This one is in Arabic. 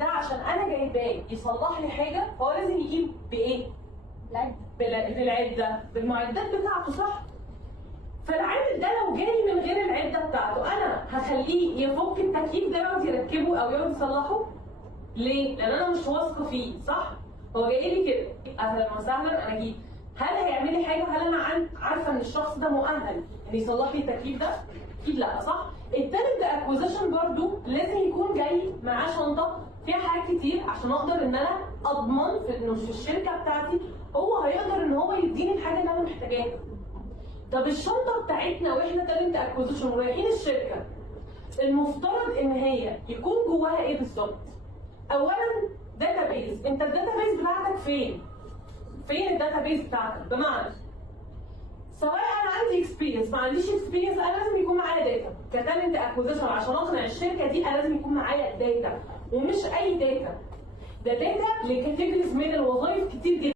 ده عشان انا جايباه يصلح لي حاجه، فهو لازم يجيب بايه؟ بالعده، بالمعدات بتاعته، صح؟ فالعامل ده لو جالي من غير العده بتاعته، انا هخليه يفك التكييف ده يقعد يركبه او يقعد يصلحه؟ ليه؟ لان انا مش واثقه فيه، صح؟ هو جاي لي كده، اهلا وسهلا انا جيت، هل هيعمل لي حاجه؟ هل انا عارفه ان الشخص ده مؤهل ان يصلح لي التكييف ده؟ اكيد لا، صح؟ التالت ده اكوزيشن برضو لازم يكون جاي معاه شنطه فيها حاجات كتير عشان اقدر ان انا اضمن انه في الشركه بتاعتي هو هيقدر ان هو يديني الحاجه اللي انا محتاجاها. طب الشنطه بتاعتنا واحنا تالنت اكوزيشن ورايحين الشركه، المفترض ان هي يكون جواها ايه بالظبط؟ اولا داتابيز، انت الداتابيز بتاعتك فين؟ فين الداتابيز بتاعتك؟ بمعنى سواء انا عندي اكسبيرينس ما عنديش اكسبيرينس، انا لازم يكون معايا داتا كتالنت اكوزيشن عشان اقنع الشركه دي، انا لازم يكون معايا داتا، ومش اي داتا، ده داتا لكاتيجوريز من الوظائف كتير جدا.